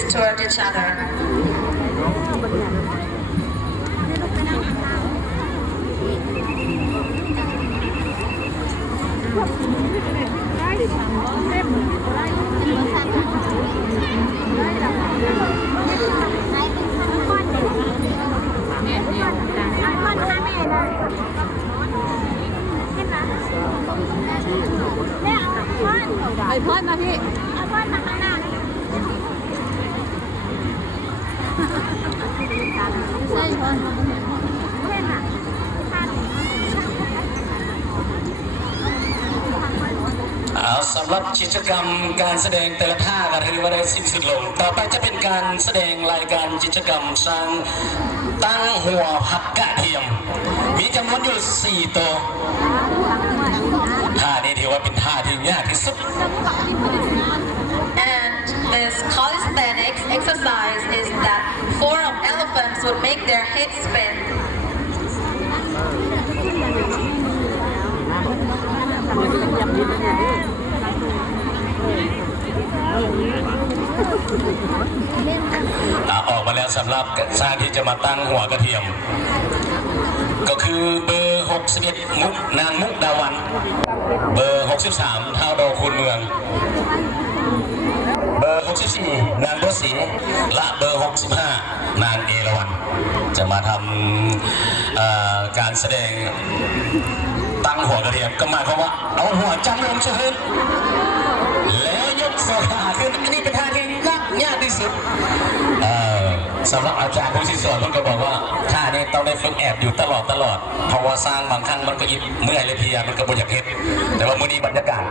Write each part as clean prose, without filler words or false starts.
attitudes toward each other.ไอ้พอดมาพี่เอาพอดมาข้างหน้าใช่พอดเพ่นอ่ะสำหรับกิจกรรมการแสดงแต่ละท่าก็ถือว่าได้สิ้นสุดลงต่อไปจะเป็นการแสดงรายการกิจกรรมสร้างตั้งหัวผักกระเทียมมีจำนวนอยู่4ตัวท่านี้ถือว่าเป็นท่าที่ยากที่สุด And this calisthenics exercise is that 4 elephants would make their heads spin. ออกมาแล้วสำหรับสร้างที่จะมาตั้งหัวกระเทียมก็คือเบอร์61มุกนางมุกดาวันเบอร์63เท้าดอกคุณเมืองเบอร์64นางบัวศรีและเบอร์65นางเอราวัณจะมาทำการแสดงตั้งหัวกระเทียมก็หมายความว่าเอาหัวจับลงเฉยแล้วยกสองขาขึ้นอันนี้เป็นท่าที่ยากที่สุดสำหรับอาจารย์ผู้ชี้สอนมันก็บอกว่าท่านี้ต้องได้ฝึกแอบอยู่ตลอดเพราะว่าสร้างบางครั้งมันก็อิดเมื่อยเลยเพียมันก็บ่อยากเห็นแต่ว่ามื้อนี้บรรยากาศ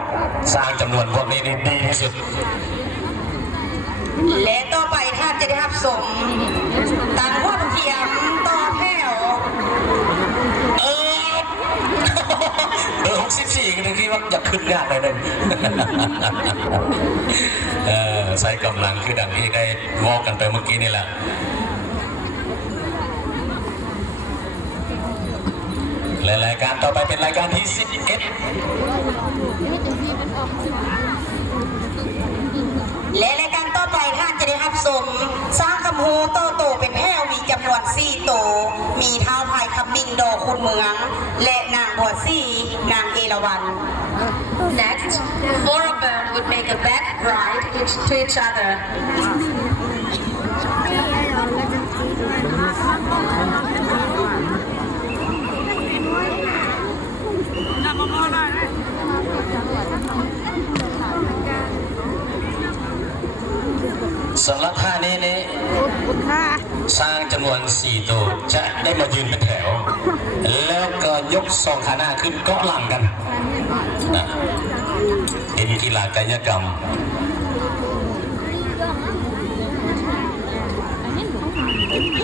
สร้างจำนวนพวกนี้ดีที่สุดและต่อไปท่านจะได้รับสมตังหัวเทียมต่อแถวเบอร์64ก็คิดว่าอยากขึ้นยากเลยนึงใช้กำลังคือดังที่ได้วอกกันไปเมื่อกี้นี่แหละและรายการต่อไปเป็นรายการที่11และรายการต่อไปท่านจะได้รับสมสร้างคำฮูโตเป็นแถวมีจำนวน4โตมีเท้าพายคำมิงดอคุณเมืองและนางบัวศรีนางเอราวัณ Next, 4 of them would make a back ride to each other. สำหรับท่านี้สร้างจำนวน4ตัวจะได้มายืนเป็นแถวแล้วก็ยก2ขาหน้าขึ้นเกาะหลังกันนะเป็นกีฬากายกรรม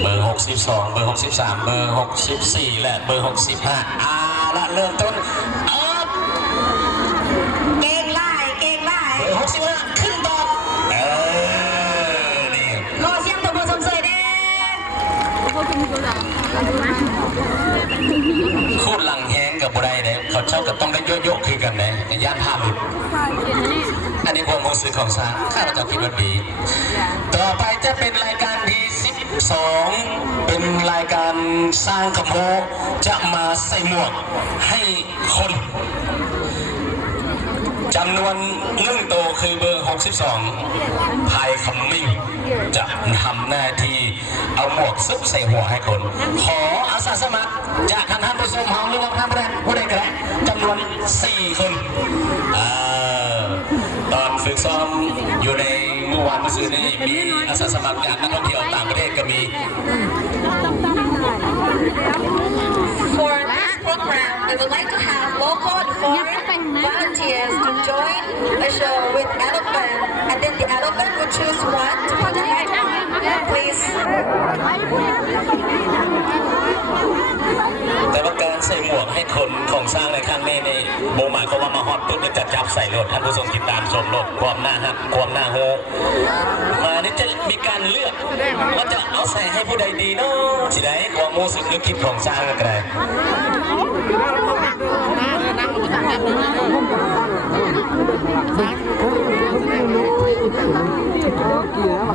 เบอร์62เบอร์63เบอร์64และเบอร์65ละเริ่มต้นเก่งไล่เบอร์65ขึ้นต่อนี่ขอเสียงตบมือสมเสยแน่คู่หลังแห้งกับบุไรเนี่ยเขาเช่ากับต้องได้โยกคือกันเลยย่านภาพหลุดอันนี้ความรู้สึกของซาข้าพเจ้าคิดว่าดีต่อไปจะเป็นรายการที่12เป็นรายการสร้างขโมจะมาใส่หมวกให้คนจำนวน1ตัวคือเบอร์62พายคำมิ่งจะทำหน้าที่เอาหมวกซุบใส่หัวให้คนขออาสาสมัครจากท่านผู้ชมของเรื่องท่านผู้ใดก็ได้จำนวน4 คนตอนฝึกซ้อมอยู่ในเมื่อวานเมื่อคืนนี้มีอาสาสมัครจากนักท่องเที่ยวต่างประเทศก็มี For this program, we would like to have local and foreign volunteers to join a show with elephant, and then the elephant would choose one to put the head on. Please. แต่ว่าการใส่หมวกให้คนของสร้างในครั้งนี้ในโบหมายเขาว่ามาฮอตปุ๊บจะจับใส่รถท่านผู้ชมติดตามชมรถความหน้าหักความหน้าโฮมานี่จะมีการเลือกว่าจะเอาใส่ให้ผู้ใดดีเนาะสิได้ความรู้สึกนึกคิดของสร้างกันเลย